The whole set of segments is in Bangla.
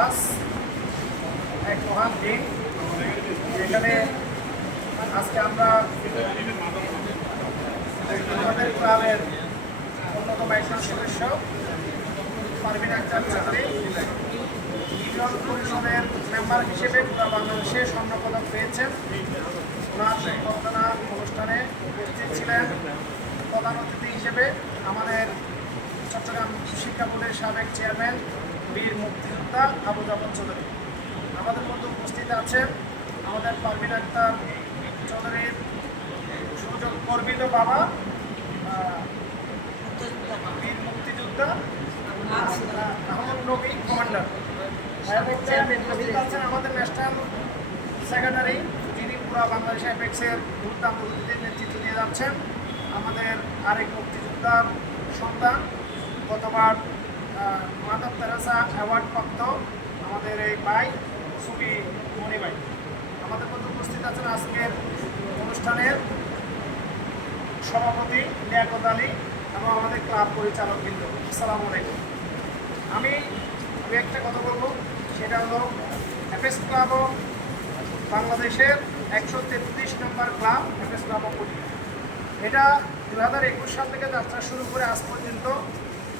আজ এক মহান দিন, যেখানে আজকে আমরা আমাদের ক্লাবের অন্যতম একজন সদস্য, পারভিন পরিষদের মেম্বার হিসেবে পুরো বাংলাদেশে স্বর্ণপদক পেয়েছেন। ওনার অনুষ্ঠানে ছিলেন প্রধান অতিথি হিসেবে আমাদের চট্টগ্রাম শিক্ষা বোর্ডের সাবেক চেয়ারম্যান বীর মুক্তিযোদ্ধা আবু জাফর চৌধুরী। আমাদের মধ্যে উপস্থিত আছেন আমাদের পারভিন আক্তার চৌধুরীর সুযোগ গর্বিত বাবা বীর মুক্তিযোদ্ধা, আহমদ নবী কমান্ডার। আছেন আমাদের ন্যাশনাল সেক্রেটারি, যিনি পুরা বাংলাদেশ অ্যাপেক্সের দুর্দান্ত নেতৃত্ব দিয়ে যাচ্ছেন। আমাদের আরেক মুক্তিযোদ্ধার সন্তান গতবার মাদার তেরাসা অ্যাওয়ার্ড প্রাপ্ত আমাদের এই ভাই সুবি মণি ভাই। আমাদের মধ্যে উপস্থিত আছেন আজকের অনুষ্ঠানের সভাপতি লিয়াকত আলী এবং আমাদের ক্লাব পরিচালক বৃন্দ। আসসালামু আলাইকুম। আমি দু একটা কথা বলব, সেটা হলো এফএস ক্লাব অফ বাংলাদেশের একশো তেত্রিশ নম্বর ক্লাব এফএস ক্লাব এটা দু হাজার একুশ সাল থেকে যাত্রা শুরু করে আজ পর্যন্ত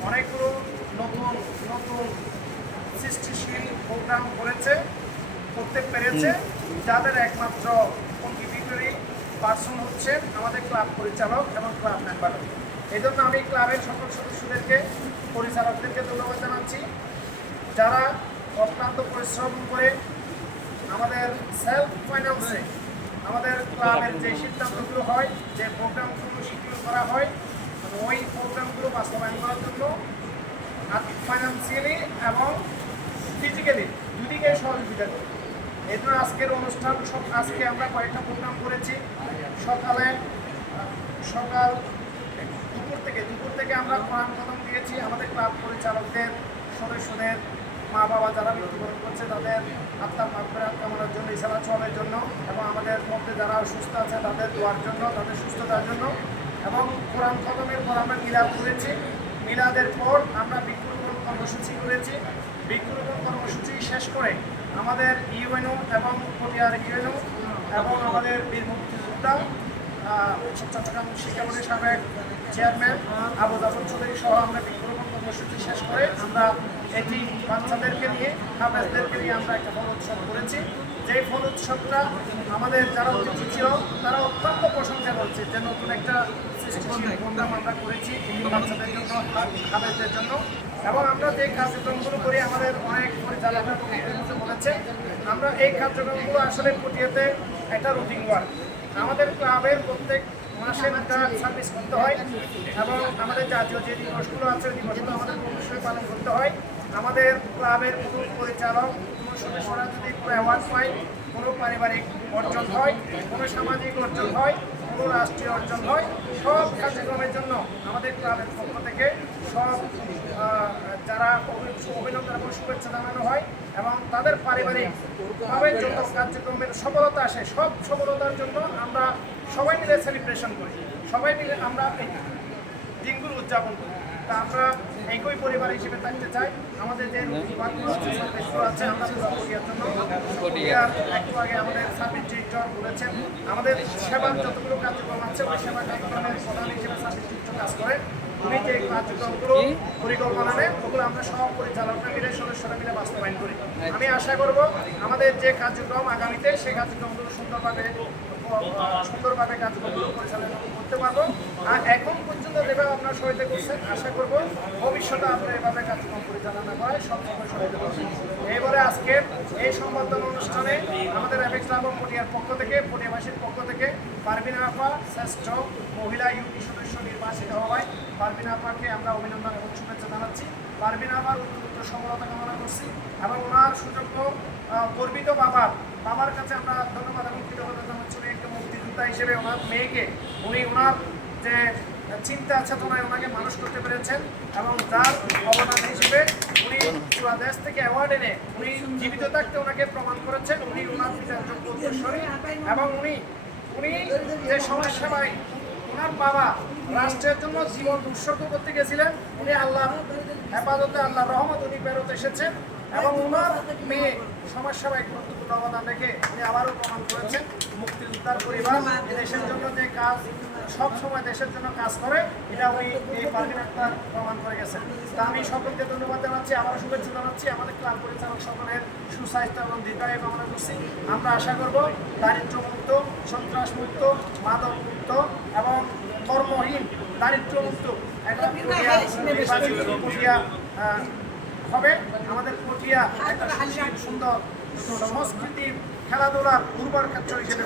অনেকগুলো নতুন নতুন সৃষ্টিশীল প্রোগ্রাম করেছে করতে পেরেছে। যাদের একমাত্র কন্ট্রিবিউটরি পার্সন হচ্ছে আমাদের ক্লাব পরিচালক এবং ক্লাব মেম্বার এই জন্য আমি ক্লাবের সকল সদস্যদেরকে পরিচালকদেরকে ধন্যবাদ জানাচ্ছি। যারা অক্লান্ত পরিশ্রম করে আমাদের সেলফ ফাইন্যান্সে আমাদের ক্লাবের যে সিদ্ধান্তগুলো হয় যে প্রোগ্রামগুলো শিডিউল করা হয় ওই প্রোগ্রামগুলো বাস্তবায়ন করার জন্য ফাইন্যান্সিয়ালি এবং ফিজিক্যালি দুদিকে সহযোগিতা করে। এই জন্য আজকের অনুষ্ঠান সব আজকে আমরা কয়েকটা প্রোগ্রাম করেছি। সকালে, সকাল দুপুর থেকে দুপুর থেকে আমরা কোরআন কদম দিয়েছি আমাদের ক্লাব পরিচালকদের, সদস্যদের মা বাবা যারা মৃত্যুবরণ করছে তাদের আত্মার মাফেরাত কামনার জন্য ইসালা চলের জন্য এবং আমাদের মধ্যে যারা অসুস্থ আছে তাদের দোয়ার জন্য, তাদের সুস্থতার জন্য। এবং কোরআন কদমের পর আমরা মিলাদ করেছি। মিলাদের পর আমরা বৃক্ষরোপণ কর্মসূচি করেছি। বৃক্ষরোপণ কর্মসূচি শেষ করে আমাদের ইউএনও এবং পটিয়ার ইউএনও এবং আমাদের বীর মুক্তিযোদ্ধা চট্টগ্রাম শিক্ষা বোর্ডের সাবেক চেয়ারম্যান আবু জাফর চৌধুরী সহ আমরা বৃক্ষরোপণ কর্মসূচি শেষ করে আমরা এটি বাচ্চাদেরকে নিয়ে হাফেজদেরকে নিয়ে আমরা একটা ফল উৎসব করেছি। যে ফল উৎসবটা আমাদের যারা অতিথি ছিল, তারা অত্যন্ত প্রশংসা করছে যে নতুন একটা জন্য এবং আমরা যে কার্যক্রমগুলো করি, আমাদের অনেক পরিচালকরা বলেছে, আমরা এই কার্যক্রমগুলো আসলে পটিয়াতে একটা রুটিন ওয়ার্ক। আমাদের ক্লাবের প্রত্যেক মাসে একটা সার্ভিস করতে হয়, এবং আমাদের জাতীয় যে দিবসগুলো আছে দিবসগুলো আমাদের অবশ্যই পালন করতে হয়। আমাদের ক্লাবের কোনো পরিচালক, কোনো সদস্যরা যদি কোনো অ্যাওয়ার্ড পায়, কোনো পারিবারিক অর্জন হয়, কোনো সামাজিক অর্জন হয় রাষ্ট্রীয় অর্জন হয়। সব কার্যক্রমের জন্য আমাদের ক্লাবের পক্ষ থেকে সব যারা অভি- অভিনন্দন এবং শুভেচ্ছা জানানো হয় এবং তাদের পারিবারিকভাবে যত কার্যক্রমের সফলতা আসে, সব সফলতার জন্য আমরা সবাই মিলে সেলিব্রেশন করি। সবাই মিলে আমরা দিনগুলো উদযাপন করি। তা আমরা একই পরিবার হিসেবে থাকতে চাই আমাদের যে আছে আমরা পুরো জন্য একটু আগে আমাদের সার্ভিস ডিরেক্টর বলেছেন আমাদের সেবার যতগুলো কার্যক্রম আছে ওই সেবা কার্যক্রমের প্রধান হিসেবে সার্ভিস ডিরেক্টর কাজ করে। উনি যে কার্যক্রমগুলো পরিকল্পনা নেন ওগুলো আমরা সব পরিচালকরা মিলে সদস্যরা মিলে বাস্তবায়ন করি। আমি আশা করব আমাদের যে কার্যক্রম আগামীতে সেই কার্যক্রমগুলো সুন্দরভাবে সুন্দরভাবে কার্যক্রমগুলো পরিচালনা করতে পারব। আর এখন পর্যন্ত যেভাবে আপনার সহায়তা করছেন আশা করব ভবিষ্যতে আপনার এভাবে কার্যক্রম পরিচালনা করায় সবসময় সহায়তা করবেন এইবারে আজকে এই সংবর্ধনা অনুষ্ঠানে আমাদের অ্যাপেক্স লাভ পটিয়ার পক্ষ থেকে পটিয়াবাসীর পক্ষ থেকে পারবিনা আপা, শ্রেষ্ঠ মহিলা ইউপি সদস্য নির্বাচিত হওয়ায় পারবিনা আপাকে আমরা অভিনন্দন এবং শুভেচ্ছা জানাচ্ছি। পারবিনা আপার উত্তর সফলতা কামনা করছি এবং ওনার সুযোগ্য গর্বিত বাবার বাবার কাছে আমরা ধন্যবাদ এবং কৃতজ্ঞতা জানাচ্ছি। একজন মুক্তিযোদ্ধা হিসেবে ওনার মেয়েকে, উনি ওনার যে চিন্তা চেতনায় ওনাকে মানুষ করতে পেরেছেন এবং তার অবদান হিসেবে উনি দেশ থেকে অ্যাওয়ার্ড এনে উনি জীবিত থাকতে ওনাকে প্রমাণ করেছেন, উনি ওনার পিতার এবং উনি উনি যে সমাজ সেবায় ওনার বাবা রাষ্ট্রের জন্য জীবন উৎসর্গ করতে গেছিলেন, উনি আল্লাহ হেফাজতে, আল্লাহ রহমত উনি ফেরত এসেছেন এবং ওনার মেয়ে সমাজসেবায় গুরুত্বপূর্ণ অবদান রেখে উনি আবারও প্রমাণ করেছেন মুক্তিযোদ্ধার পরিবার দেশের জন্য যে কাজ সব সময় দেশের জন্য কাজ করে এটা উনি এই পারভিন আক্তার প্রমাণ করে গেছেন। তা আমি সকলকে ধন্যবাদ জানাচ্ছি আবারও শুভেচ্ছা জানাচ্ছি আমাদের ক্লাব পরিচালক সকলের সুস্বাস্থ্য এবং দীর্ঘায়ু কামনা করছি। আমরা আশা করব দারিদ্র মুক্ত সন্ত্রাস মুক্ত মাদক মুক্ত এবং কর্মহীন দারিদ্র মুক্ত একটা হবে। আমাদের পটিয়া একটা সুন্দর সংস্কৃতির খেলাধুলার উর্বর ক্ষেত্র হিসেবে